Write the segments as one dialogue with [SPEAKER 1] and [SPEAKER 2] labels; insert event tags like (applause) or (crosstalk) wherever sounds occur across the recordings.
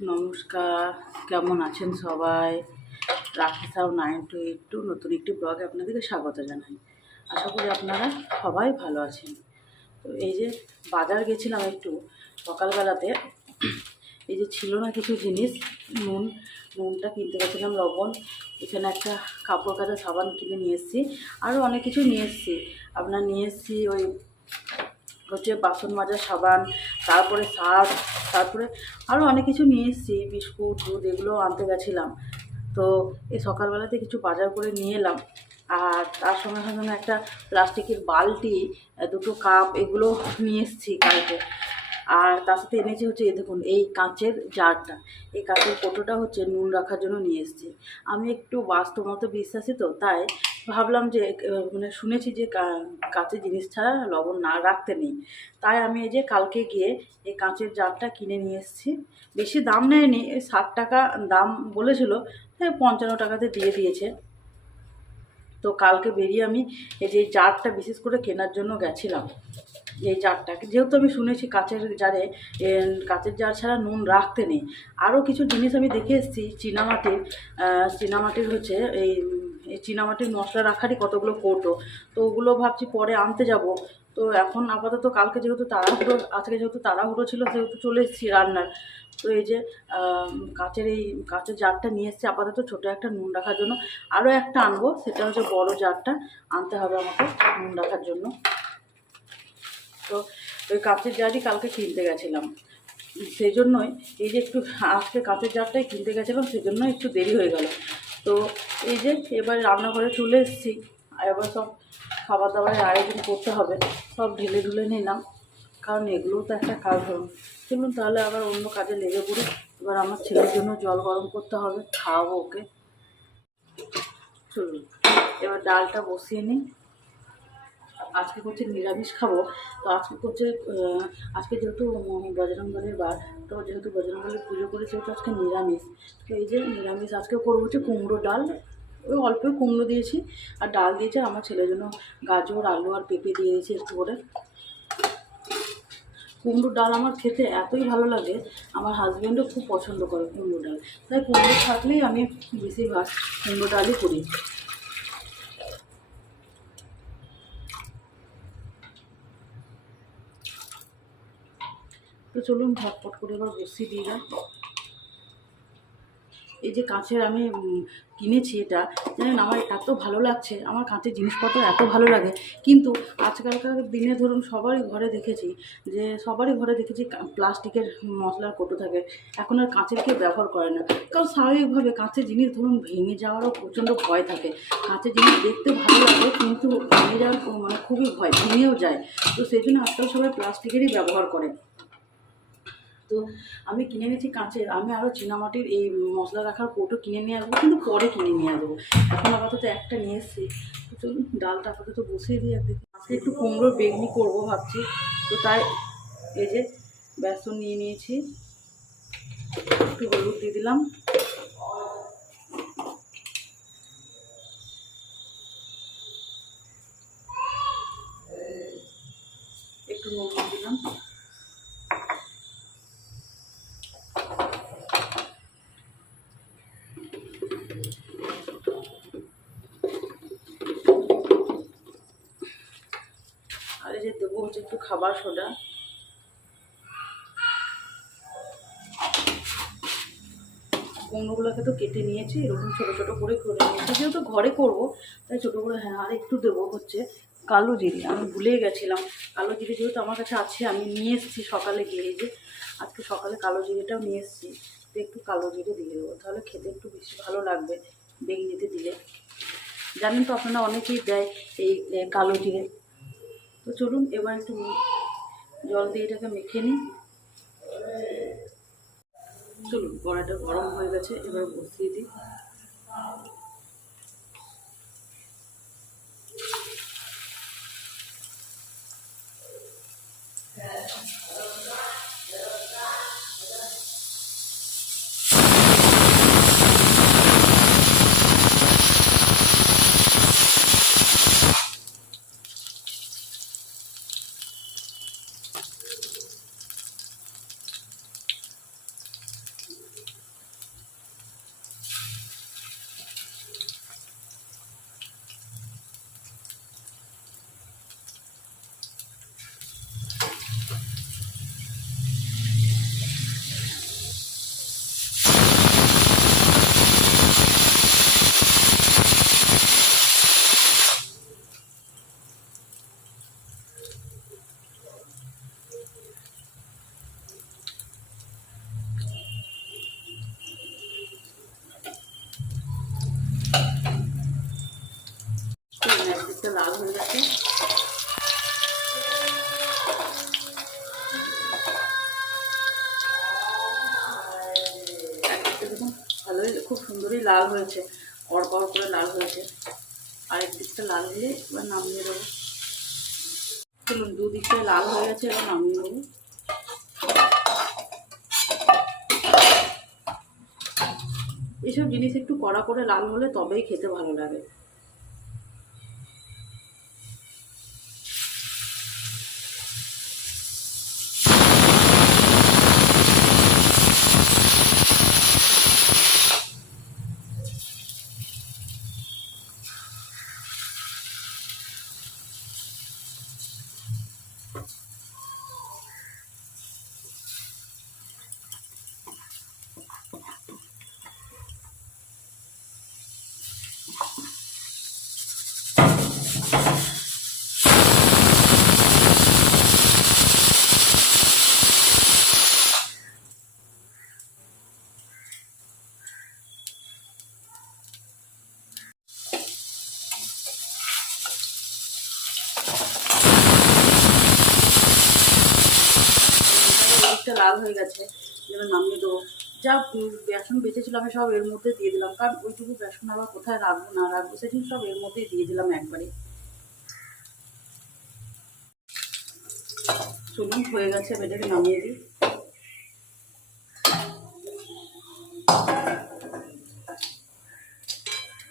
[SPEAKER 1] নমস্কার, কেমন আছেন সবাই? Rakhi Sau nine two eight two নতুন একটি ব্লগে আপনাদেরকে স্বাগত জানাই। আশা করি আপনারা সবাই ভালো আছেন। তো এই যে বাজার গেছিলাম একটু, সকালবেলাতে, এই যে ছিল না কিছু জিনিস, নুন, নুনটা কিনতে গেছিলাম লবণ, এখানে একটা কাপড় কাচা সাবান কিনে নিয়ে এসেছি, আরও অনেক কিছু নিয়ে এসেছি। আপনার নিয়ে এসেছি ওই হচ্ছে বাসন মাজার সাবান, তারপরে সার্ফ, তারপরে আরও অনেক কিছু নিয়ে এসেছি, বিস্কুট, দুধ, এগুলো আনতে গেছিলাম। তো এই সকালবেলাতে কিছু বাজার করে নিয়ে এলাম। আর তার সঙ্গে সঙ্গে একটা প্লাস্টিকের বালতি, দুটো কাপ, এগুলো নিয়ে এসেছি কালকে। আর তার সাথে এনেছি হচ্ছে, এই দেখুন, এই কাঁচের জারটা। এই কাঁচের কোটোটা হচ্ছে নুন রাখার জন্য নিয়ে এসেছি। আমি একটু বাস্তবমত বিশ্বাসী তো, তাই ভাবলাম যে মানে শুনেছি যে কাঁচের জিনিস ছাড়া লবণ না রাখতে নেই। তাই আমি এই যে কালকে গিয়ে এই কাঁচের জারটা কিনে নিয়ে এসেছি। বেশি দাম নেয়নি ষাট টাকা দাম বলেছিল এই পঞ্চান্ন টাকাতে দিয়ে দিয়েছে। তো কালকে বেরিয়ে আমি এই যে চারটা জারটা বিশেষ করে কেনার জন্য গেছিলাম, এই জারটা যেহেতু আমি শুনেছি কাচের জারে কাচের জার ছাড়া নুন রাখতে নেই। আরও কিছু জিনিস আমি দেখে এসেছি চীনামাটির চীনামাটির হচ্ছে এই এই চীনামাটির মশলা রাখারই কতগুলো কৌটো। তো ওগুলো ভাবছি পরে আনতে যাব। তো এখন আপাতত কালকে যেহেতু তাড়াহুড়ো, আজকে যেহেতু তাড়াহুড়ো ছিল, সেহেতু চলে এসেছি রান্নার। তো এই যে কাচের এই কাচের জারটা নিয়ে এসেছি আপাতত ছোটো একটা নুন রাখার জন্য। আরও একটা আনব, সেটা হচ্ছে বড় জারটা। আনতে হবে আমাকে নুন রাখার জন্য। তো ওই কাঁচের জারই কালকে কিনতে গেছিলাম। সেই জন্যই, এই যে একটু আজকে কাঁচের জারটাই কিনতে গেছিলাম, সেই জন্য একটু দেরি হয়ে গেল। তো এই যে, এবার রান্নাঘরে চলে এসেছি। এবার সব খাবার দাবারের আয়োজন করতে হবে সব ঢেলে ঢুলে নিলাম। কারণ এগুলোও তো একটা কাজ হবে চলুন তাহলে আবার অন্য কাজে লেগে পড়ি। এবার আমার ছেলের জন্য জল গরম করতে হবে খাওয়াবো ওকে। চলুন এবার ডালটা বসিয়ে নিই। আজকে করছে নিরামিষ খাব। তো আজকে করছে আজকে যেহেতু উম, বজরংবলীর বার তো যেহেতু বজরঙ্গলের পুজো করে সেহেতু আজকে নিরামিষ। তো এই যে নিরামিষ আজকে করব হচ্ছে কুমড়ো ডাল। ওই অল্প কুমড়ো দিয়েছি আর ডাল দিয়েছে আমার ছেলের জন্য গাজর, আলু আর পেঁপে দিয়ে দিয়েছি একটু করে। কুমড়োর ডাল আমার খেতে এতই ভালো লাগে, আমার হাজব্যান্ডও খুব পছন্দ করে কুমড়ো ডাল। তাই কুমড়ো থাকলেই আমি বেশিরভাগ কুমড়ো ডালই করি। তো চলুন ঝটপট করে এবার বসিয়ে দিয়ে যাই। এই যে কাঁচের আমি কিনেছি এটা, জানেন আমার এত ভালো লাগছে, আমার কাঁচের জিনিসপত্র এত ভালো লাগে। কিন্তু আজকালকার দিনে ধরুন সবারই ঘরে দেখেছি যে, সবারই ঘরে দেখেছি প্লাস্টিকের মশলার কোটো থাকে। এখন আর কাঁচের কেউ ব্যবহার করে না। কারণ স্বাভাবিকভাবে কাঁচের জিনিস ধরুন ভেঙে যাওয়ারও প্রচণ্ড ভয় থাকে। কাঁচের জিনিস দেখতে ভালো লাগে, কিন্তু ভেঙে যাওয়ার মানে খুবই ভয়, ভেঙেও যায়। তো সেই জন্য আজকাল সবাই প্লাস্টিকেরই ব্যবহার করে। তো আমি কিনে নিয়েছি কাঁচের। আমি আরও চীনামাটির এই মশলা রাখার কৌটো কিনে নিয়ে আসব, কিন্তু পরে কিনে নিয়ে আসব। এখন আপাতত একটা নিয়ে এসেছি। চলুন, ডালটা আপাতত বসিয়ে দিই একদিকে আজকে একটু কুমড়োর বেগনি করব ভাবছি। তো তাই এই যে বেসন নিয়ে নিয়েছি। একটু হলুদ দিয়ে দিলাম একটু নুন দিয়ে দিলাম আর এই যে দেবো হচ্ছে একটু খাবার সোডা। কুমড়োগুলোকে তো কেটে নিয়েছি, এরকম ছোটো ছোটো করে করে নিয়েছি। যেহেতু ঘরে করব, তাই ছোটো করে হ্যাঁ আর একটু দেবো হচ্ছে কালো জিরে। আমি ভুলে গেছিলাম, কালো জিরে যেহেতু আমার কাছে আছে, আমি নিয়ে এসেছি সকালে গিয়ে যে, আজকে সকালে কালো জিরেটাও নিয়ে এসেছি, তো একটু কালো জিরে দিয়ে দেবো। তাহলে খেতে একটু বেশি ভালো লাগবে, বেগনিতে দিলে। জানেন তো আপনারা অনেকেই দেয় এই কালো জিরে। তো চলুন, এবার একটু জল দিয়ে এটাকে মেখে নিই। চলুন, কড়াইটা গরম হয়ে গেছে, এবার বসিয়ে দিই। লাল হয়ে গেছে দেখুন ভালোই খুব সুন্দরই লাল হয়েছে কড়কড় করে লাল হয়েছে আরেক দিকটা লাল হলে এবার নামিয়ে দেবো চলুন দুদিকটা লাল হয়ে গেছে এবার নামিয়ে দেবো এসব জিনিস একটু কড়া করে লাল হলে তবেই খেতে ভালো লাগে অনেকটা লাল হয়ে গেছে এবার নামিয়ে দেবো। যা বেসন বেঁচেছিল আমি সব এর মধ্যে দিয়ে দিলাম, কারণ ওইটুকু বেসন আবার কোথায় রাখব, না রাখব সেদিন সব এর মধ্যেই দিয়ে দিলাম একবারে। চলুন, হয়ে গেছে এটাকে নামিয়ে দিই।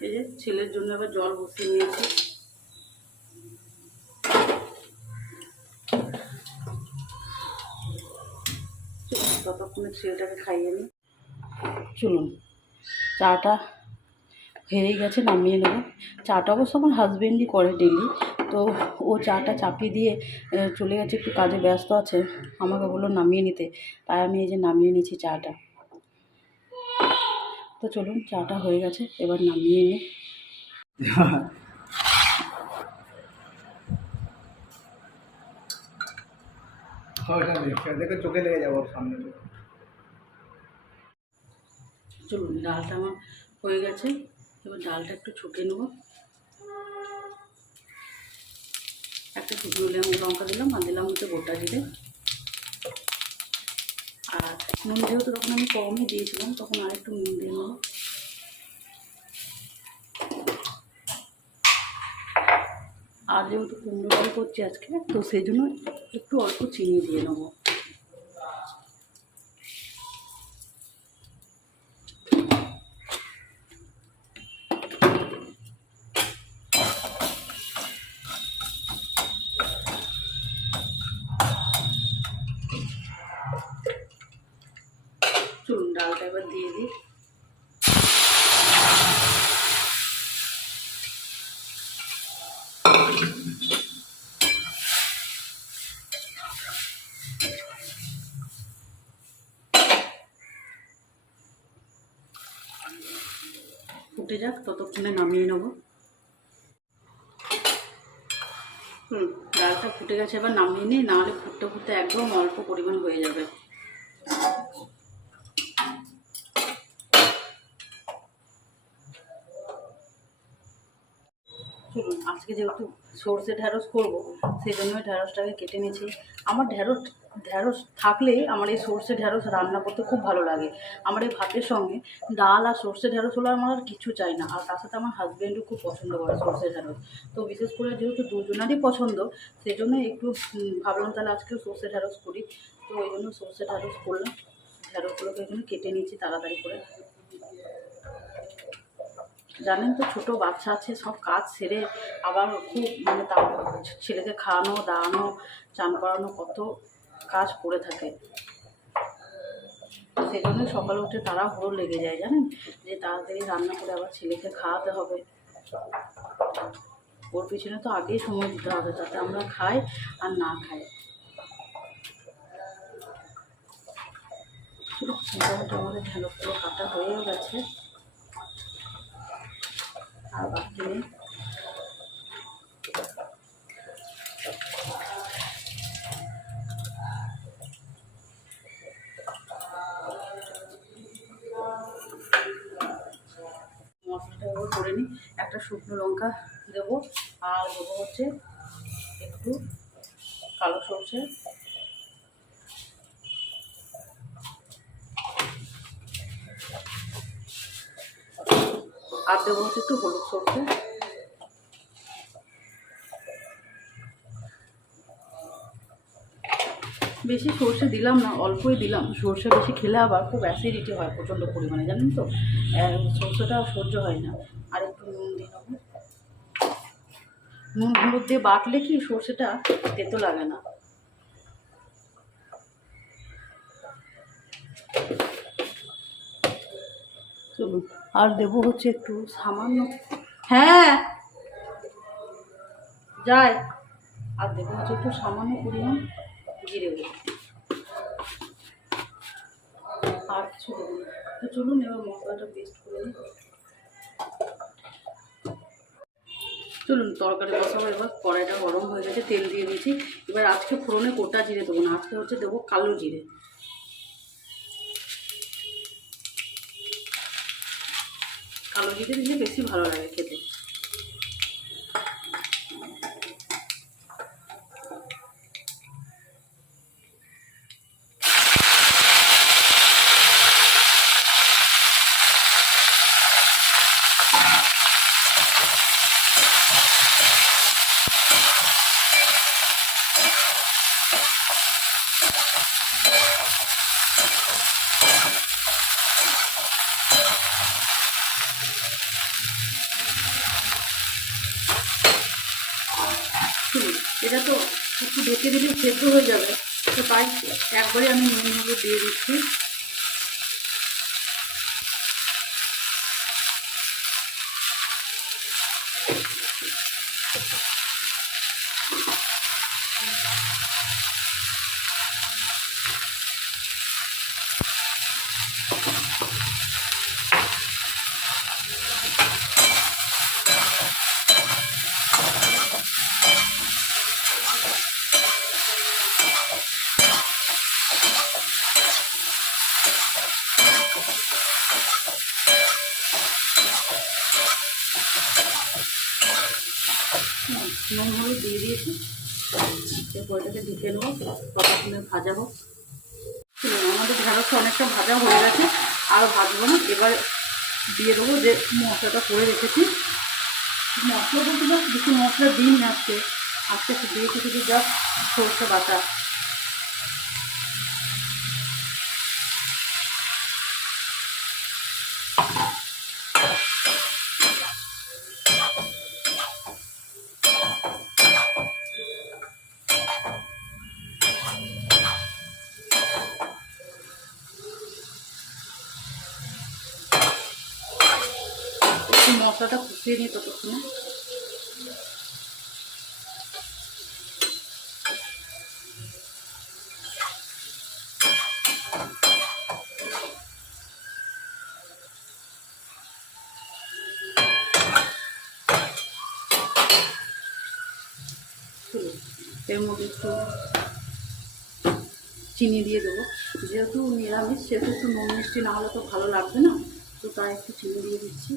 [SPEAKER 1] এই যে ছেলের জন্য আবার জল বসিয়ে নিয়েছি। ততক্ষণে ছেলেটাকে খাইয়ে নিই চলুন চাটা হয়ে গেছে নামিয়ে নেব। চাটা অবশ্য আমার হাজবেন্ডই করে ডেলি তো ও চাটা চাপিয়ে দিয়ে চলে গেছে একটু কাজে ব্যস্ত আছে। আমাকে বলল নামিয়ে নিতে তাই আমি এই যে নামিয়ে নিচ্ছি চাটা। তো চলুন চাটা হয়ে গেছে এবার নামিয়ে নিই (laughs)
[SPEAKER 2] দেখে চোখে লেগে যাব সামনে
[SPEAKER 1] চলুন, ডালটা আমার হয়ে গেছে। এবার ডালটা একটু ছুটে নেব। একটা শুকনো লঙ্কা দিলাম, আর দিলাম হচ্ছে গোটা জিরে। আর নুন যেহেতু তখন আমি কমই দিয়েছিলাম, তখন আর একটু নুন দিয়ে নেব। আর যেহেতু কুমড়ো ডাল করছি আজকে, তো সেই জন্য একটু অল্প চিনি দিয়ে নেব। চলুন, ডালটা এবার দিয়ে দিই। ফুটে যাক, ততক্ষণে নামিয়ে নেব। হুম, ডালটা ফুটে গেছে, এবার নামিয়ে নিই, নাহলে ফুটতে ফুটতে একদম অল্প পরিমাণ হয়ে যাবে। আজকে যেহেতু সর্ষে ঢ্যাঁড়স করব সেই জন্যই ঢ্যাঁড়সটাকে কেটে নিয়েছি। আমার ঢ্যাঁড়স ঢ্যাঁড়স থাকলে আমার এই সর্ষে ঢ্যাঁড়স রান্না করতে খুব ভালো লাগে। আমার এই ভাতের সঙ্গে ডাল আর সর্ষে ঢ্যাঁড়স হলে আমার আর কিছু চাই না। আর তার সাথে আমার হাজব্যান্ডও খুব পছন্দ করে সর্ষে ঢ্যাঁড়স তো বিশেষ করে যেহেতু দুজনারই পছন্দ সেই জন্য একটু ভাবলাম তাহলে আজকেও সর্ষে ঢ্যাঁড়স করি। তো ওই জন্য সর্ষে ঢ্যাঁড়স করলাম। ঢ্যাঁড়সগুলোকে এখানে কেটে নিয়েছি তাড়াতাড়ি করে। জানেন তো ছোট বাচ্চা আছে, সব কাজ সেরে আবার খুব মানে তার ছেলেকে খাওয়ানো, দাওয়ানো, চান করানো কত কাজ পড়ে থাকে। সেই জন্য সকালে উঠে তারা হুড়ো লেগে যায়, জানেন? যে তাড়াতাড়ি রান্না করে আবার ছেলেকে খাওয়াতে হবে। ওর পিছনে তো আগেই সময় দিতে হবে যাতে আমরা খাই আর না খাই। আমাদের ঢেঁড়সগুলো কাটা হয়েও গেছে। আর বাকি নেই শুকনো লঙ্কা দেবো, আর দেবো হচ্ছে একটু কালো সরষে। আর দেবো হচ্ছে একটু হলুদ সরষে। বেশি সর্ষে দিলাম না, অল্পই দিলাম। সর্ষে বেশি খেলে আবার খুব অ্যাসিডিটি হয় প্রচণ্ড পরিমাণে, জানেন তো? সর্ষেটা সহ্য হয় না। দিয়ে নুন, হলুদ দিয়ে বাটলে কি সর্ষেটা তেতো লাগে না? চলুন, আর দেবো হচ্ছে একটু সামান্য। হ্যাঁ যায় আর দেবো হচ্ছে একটু সামান্য পরিমাণ জিরে গুঁড়ো। আর কিছু দেবো তো চলুন, এবার মশলাটা পেস্ট করে নিই। চলুন, তরকারি বসাবো, এবার কড়াইটা গরম হয়ে গেছে, তেল দিয়ে দিয়েছি। এবার আজকে ফোড়নে গোটা জিরে দেবো না, আজকে হচ্ছে দেবো কালো জিরে। কালো জিরে দিলে বেশি ভালো লাগে খেতে। Thank you. নুন হলুদ দিয়ে দিয়েছি। এরপর এটাকে ঢেকে নেব ততক্ষণে ভাজা হোক। আমাদের ঢেঁড়স অনেকটা ভাজা হয়ে গেছে, আর ভাজবো না। এবার দিয়ে দেবো যে মশলাটা করে রেখেছি। মশলা বলতে বেশি মশলা দিন আজকে। আজকে দিয়েছি কিছু জাস্ট সরষে বাটা একটু মশলাটা কষিয়ে নিই ততক্ষণে। এর মধ্যে একটু চিনি দিয়ে দেবো। যেহেতু নিরামিষ, সেহেতু একটু নুন মিষ্টি না হলে তো ভালো লাগবে না। তো তাই একটু চিনি দিয়ে দিচ্ছি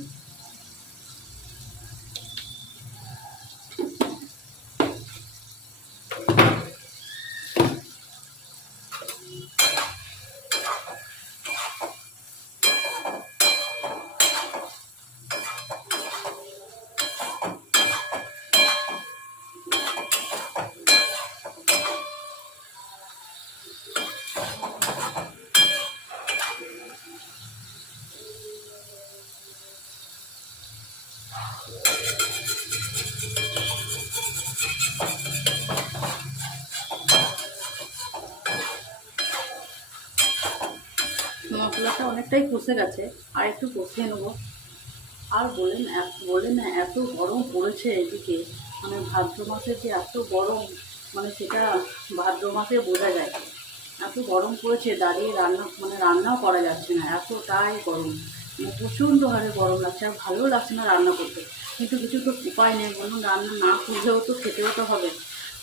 [SPEAKER 1] মশলাটা অনেকটাই কষে গেছে আর একটু কষিয়ে নেব। আর বলেন বলেন না, এত গরম পড়েছে এদিকে। মানে ভাদ্র মাসে যে এত গরম মানে সেটা ভাদ্র মাসে বোঝা যায়। এত গরম পড়েছে, দাঁড়িয়ে রান্না মানে রান্নাও করা যাচ্ছে না, এতটাই গরম। মানে প্রচণ্ড হারে গরম লাগছে, আর ভালোও লাগছে না রান্না করতে। কিন্তু কিছু তো উপায় নেই বলুন রান্না না করলেও তো খেতেও তো হবে।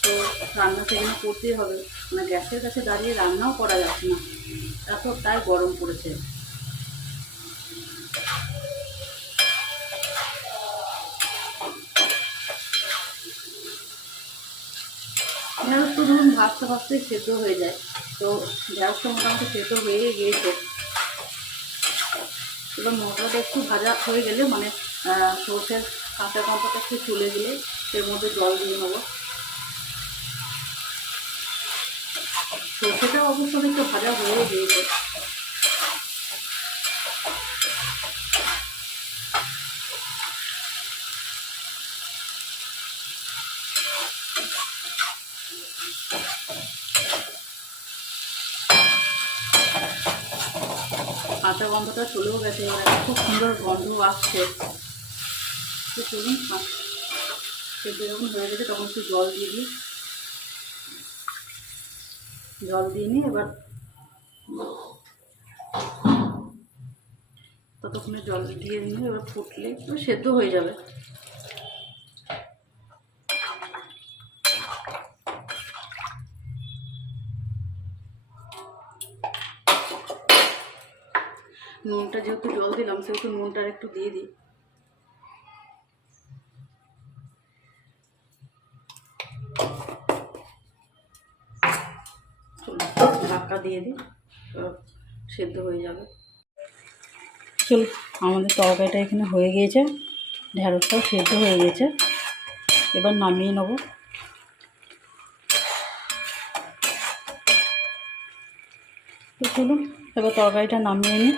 [SPEAKER 1] তো রান্না সেখানে করতেই হবে। মানে গ্যাসের কাছে দাঁড়িয়ে রান্নাও করা যাচ্ছে না। এতটাই গরম পড়েছে। পেঁয়াজ তো ধরুন ভাবতে ভাবতে সেদ্ধ হয়ে যায়। তো পেঁয়াজটা মোটামুটি সেদ্ধ হয়ে গিয়েছে। এবার মশলাটা একটু ভাজা হয়ে গেলে মানে সর্ষের কাঁচা কাঁচাটা একটু চলে গেলে এর মধ্যে জল দিয়ে নেব। সর্ষেটা অবশ্য একটু ভাজা হয়ে গিয়েছে। কাঁচা গন্ধটা চলেও গেছে, এবার খুব সুন্দর গন্ধ আসছে। তো চলুন যখন হয়ে গেছে, তখন একটু জল দিয়ে দিই। জল দিয়ে নিই এবার ততক্ষণে জল দিয়ে নিয়ে এবার ফুটলে একটু সেদ্ধ হয়ে যাবে। নুনটা যেহেতু জল দিলাম, সেহেতু নুনটা একটু দিয়ে দিই। ঢাকা দিয়ে দিই সেদ্ধ হয়ে যাবে। চলুন আমাদের তরকারিটা এখানে হয়ে গিয়েছে ঢ্যাঁড়সটাও সেদ্ধ হয়ে গেছে। এবার নামিয়ে নেব। তো চলুন এবার তরকারিটা নামিয়ে নিই।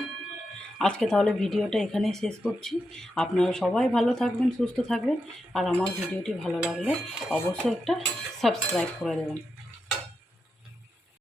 [SPEAKER 1] আজকে তাহলে ভিডিওটা এখানেই শেষ করছি। আপনারা সবাই ভালো থাকবেন, সুস্থ থাকবেন। আর আমার ভিডিওটি ভালো লাগলে অবশ্যই একটা সাবস্ক্রাইব করে দেবেন।